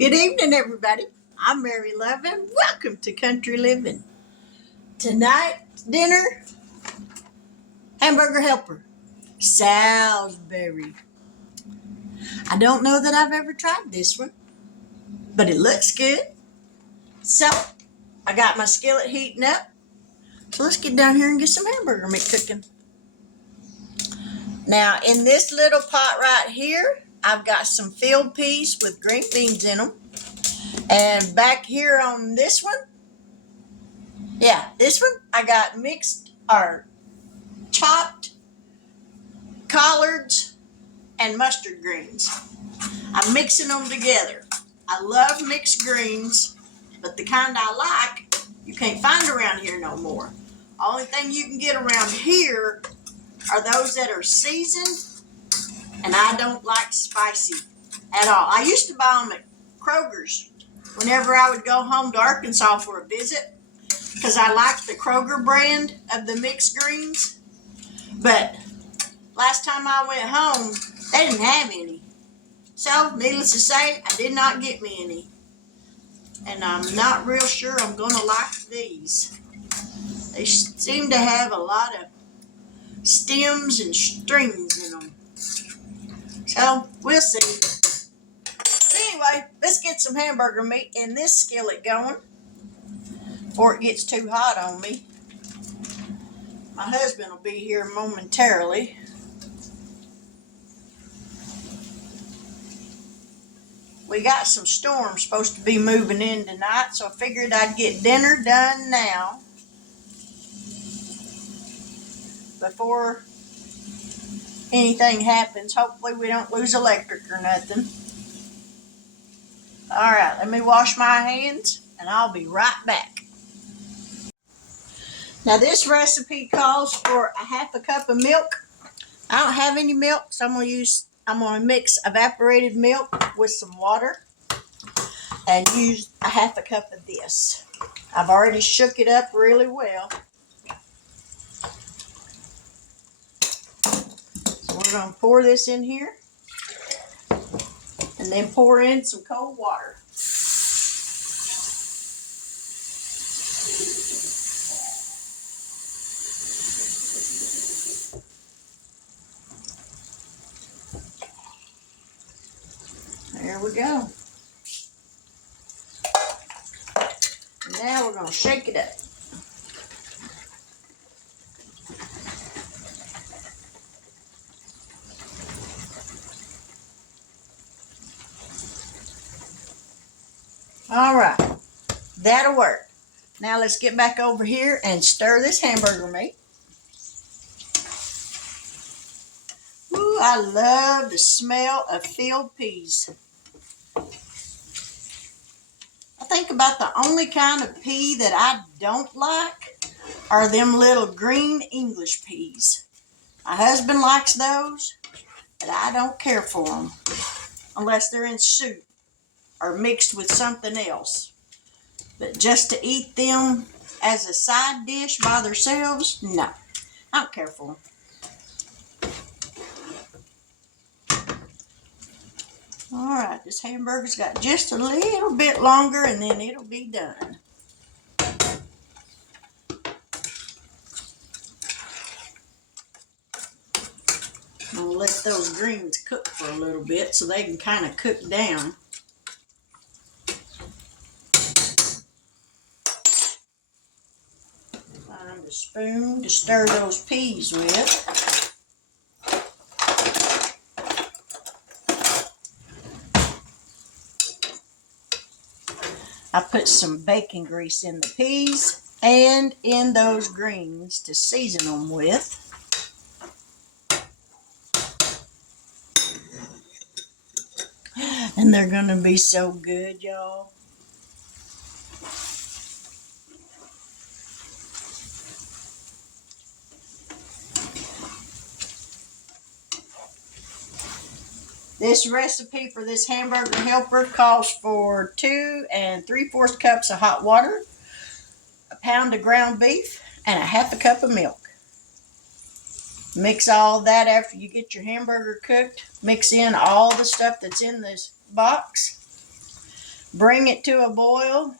Good evening, everybody. I'm Mary Lovin. Welcome to Country Living. Tonight's dinner, hamburger helper, Salisbury. I don't know that I've ever tried this one, but it looks good. So, I got my skillet heating up. So let's get down here and get some hamburger meat cooking. Now, in this little pot right here, I've got some field peas with green beans in them. And back here on this one, this one, I got mixed or chopped collards and mustard greens. I'm mixing them together. I love mixed greens, but the kind I like, you can't find around here no more. Only thing you can get around here are those that are seasoned, and I don't like spicy at all. I used to buy them at Kroger's whenever I would go home to Arkansas for a visit, because I like the Kroger brand of the mixed greens. But last time I went home, they didn't have any. So, needless to say, I did not get me any. And I'm not real sure I'm going to like these. They seem to have a lot of stems and strings in them. So, we'll see. But anyway, let's get some hamburger meat in this skillet going before it gets too hot on me. My husband will be here momentarily. We got some storms supposed to be moving in tonight, so I figured I'd get dinner done now before anything happens. Hopefully we don't lose electric or nothing. All right, let me wash my hands and I'll be right back. Now this recipe calls for a half a cup of milk. I don't have any milk, so I'm going to mix evaporated milk with some water and use a half a cup of this. I've already shook it up really well. So we're going to pour this in here and then pour in some cold water. There we go. And now we're going to shake it up. All right, that'll work. Now let's get back over here and stir this hamburger meat. Ooh, I love the smell of field peas. I think about the only kind of pea that I don't like are them little green English peas. My husband likes those, but I don't care for them unless they're in soup or mixed with something else. But just to eat them as a side dish by themselves, no, I don't care for them. All right, this hamburger's got just a little bit longer and then it'll be done. I'm going to let those greens cook for a little bit so they can kind of cook down. Find a spoon to stir those peas with. I put some bacon grease in the peas and in those greens to season them with. And they're going to be so good, y'all. This recipe for this hamburger helper calls for 2 3/4 cups of hot water, a pound of ground beef, and a half a cup of milk. Mix all that after you get your hamburger cooked. Mix in all the stuff that's in this box. Bring it to a boil.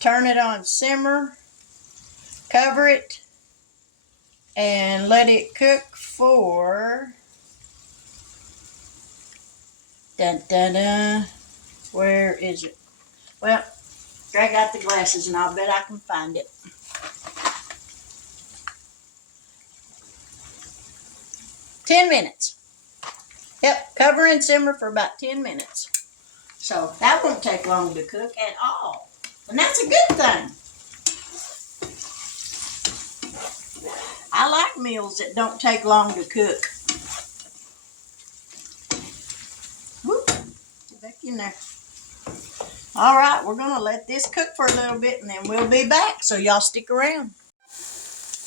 Turn it on simmer. Cover it. And let it cook for... Dun, dun, dun. Where is it? Well, drag out the glasses and I'll bet I can find it. Ten minutes. Yep, cover and simmer for about 10 minutes. So that won't take long to cook at all. And that's a good thing. I like meals that don't take long to cook. Whoop, get back in there. All right, we're going to let this cook for a little bit and then we'll be back. So y'all stick around.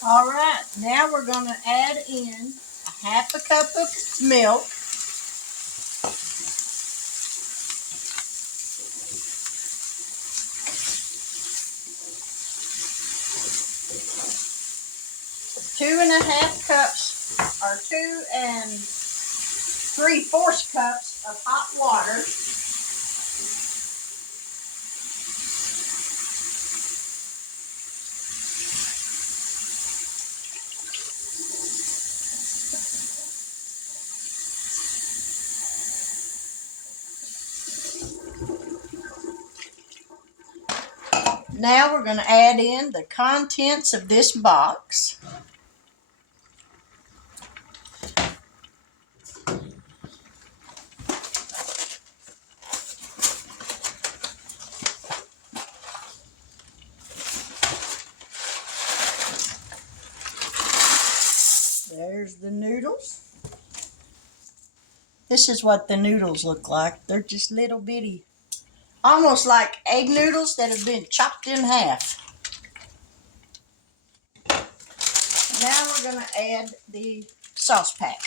All right, now we're going to add in a half a cup of milk. Two and a half cups or 2 3/4 cups of hot water. Now we're going to add in the contents of this box. There's the noodles. This is what the noodles look like. They're just little bitty, almost like egg noodles that have been chopped in half. Now we're going to add the sauce pack.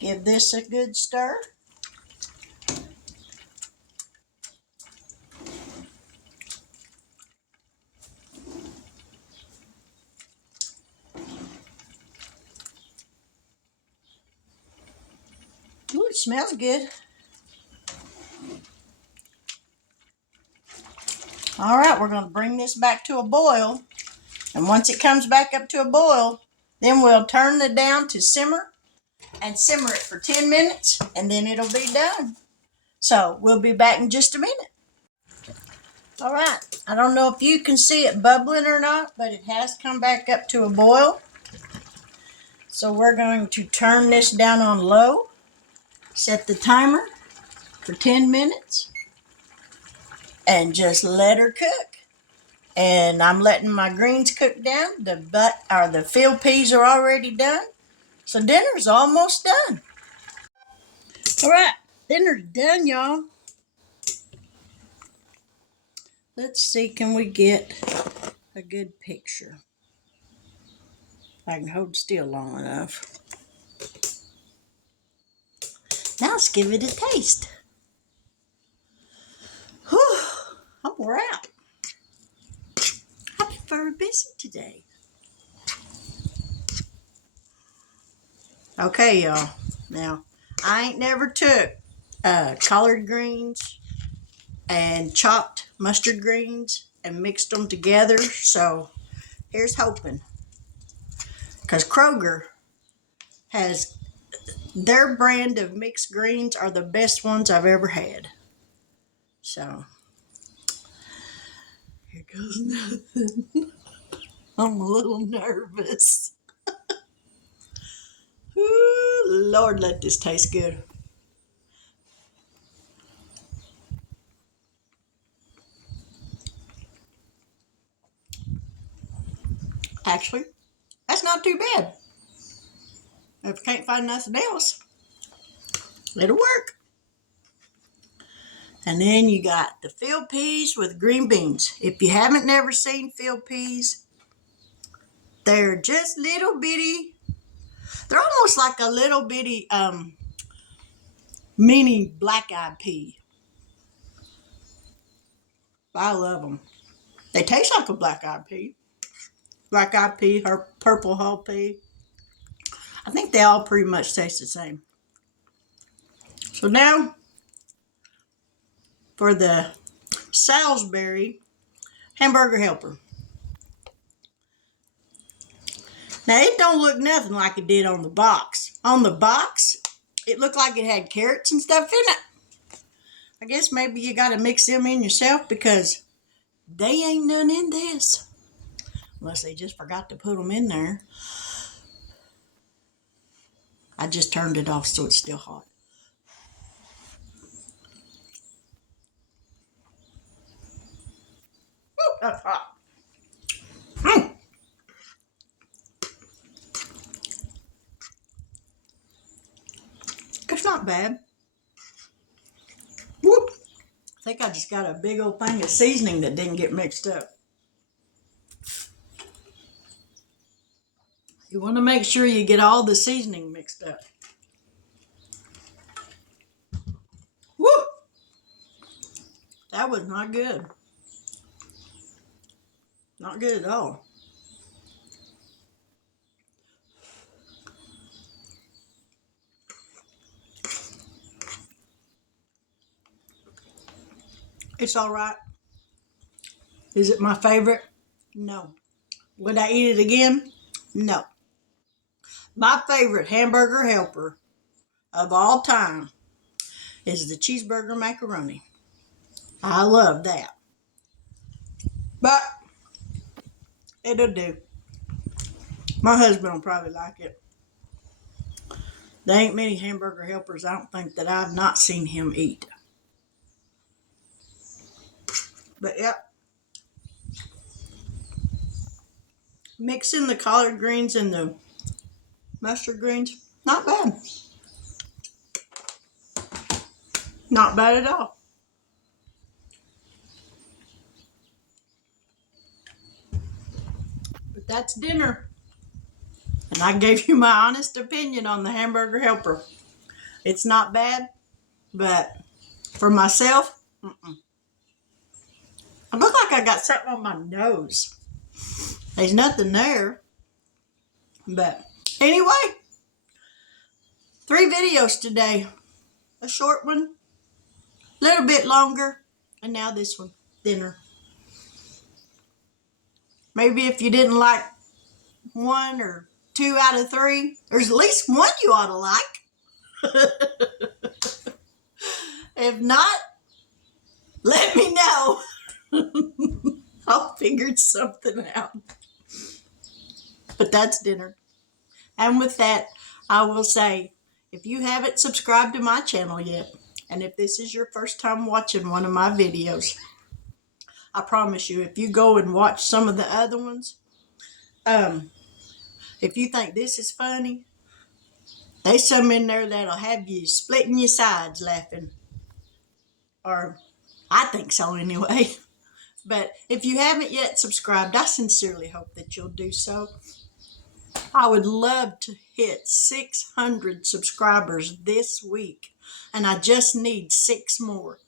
Give this a good stir. Ooh, it smells good. All right, we're going to bring this back to a boil. And once it comes back up to a boil, then we'll turn it down to simmer and simmer it for 10 minutes, and then it'll be done. So we'll be back in just a minute. All right, I don't know if you can see it bubbling or not, but it has come back up to a boil. So we're going to turn this down on low, set the timer for 10 minutes, and just let her cook. And I'm letting my greens cook down. The field peas are already done. So dinner's almost done. All right, dinner's done, y'all. Let's see, can we get a good picture? If I can hold still long enough. Now let's give it a taste. Whew, I'm wore out. I've been very busy today. Okay, y'all. Now, I ain't never took collard greens and chopped mustard greens and mixed them together. So here's hoping. Because Kroger has their brand of mixed greens are the best ones I've ever had. So here goes nothing. I'm a little nervous. Ooh, Lord, let this taste good. Actually, that's not too bad. If I can't find nothing else, it'll work. And then you got the field peas with green beans. If you haven't never seen field peas, they're just little bitty. They're almost like a little bitty mini black-eyed pea. I love them. They taste like a black-eyed pea. Black-eyed pea, or purple hull pea. I think they all pretty much taste the same. So now for the Salisbury hamburger helper. Now it don't look nothing like it did on the box. On the box, it looked like it had carrots and stuff in it. I guess maybe you gotta mix them in yourself because they ain't none in this. Unless they just forgot to put them in there. I just turned it off so it's still hot. Woo, that's hot. It's not bad. Woo. I think I just got a big old thing of seasoning that didn't get mixed up. You want to make sure you get all the seasoning mixed up. Woo! That was not good. Not good at all. It's all right. Is it my favorite? No. Would I eat it again? No. My favorite hamburger helper of all time is the cheeseburger macaroni. I love that. But it'll do. My husband will probably like it. There ain't many hamburger helpers I don't think that I've not seen him eat. But yep. Mixing the collard greens and the mustard greens, not bad. Not bad at all. But that's dinner. And I gave you my honest opinion on the hamburger helper. It's not bad, but for myself, I look like I got something on my nose. There's nothing there. But anyway, 3 videos today. A short one, a little bit longer, and now this one, dinner. Maybe if you didn't like 1 or 2 out of 3, there's at least one you ought to like. If not, let me know. I'll figure something out. But that's dinner. And with that, I will say, if you haven't subscribed to my channel yet, and if this is your first time watching one of my videos, I promise you, if you go and watch some of the other ones, if you think this is funny, there's some in there that'll have you splitting your sides laughing. Or I think so anyway. But if you haven't yet subscribed, I sincerely hope that you'll do so. I would love to hit 600 subscribers this week, and I just need 6 more.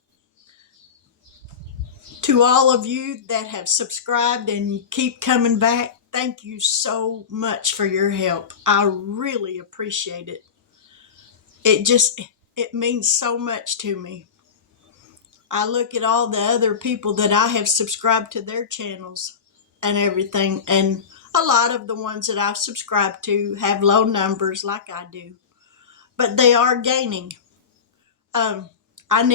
To all of you that have subscribed and keep coming back, thank you so much for your help. I really appreciate it. It means so much to me. I look at all the other people that I have subscribed to their channels and everything, and a lot of the ones that I've subscribed to have low numbers like I do, but they are gaining. I'm at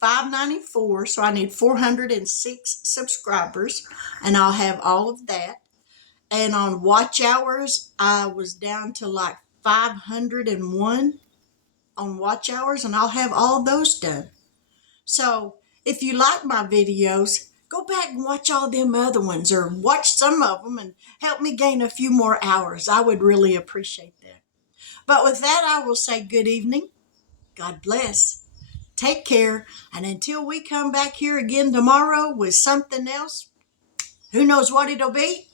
594, so I need 406 subscribers, and I'll have all of that. And on watch hours, I was down to like 501 on watch hours, and I'll have all those done. So if you like my videos, go back and watch all them other ones, or watch some of them and help me gain a few more hours. I would really appreciate that. But with that, I will say good evening. God bless. Take care. And until we come back here again tomorrow with something else, who knows what it'll be?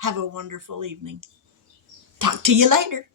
Have a wonderful evening. Talk to you later.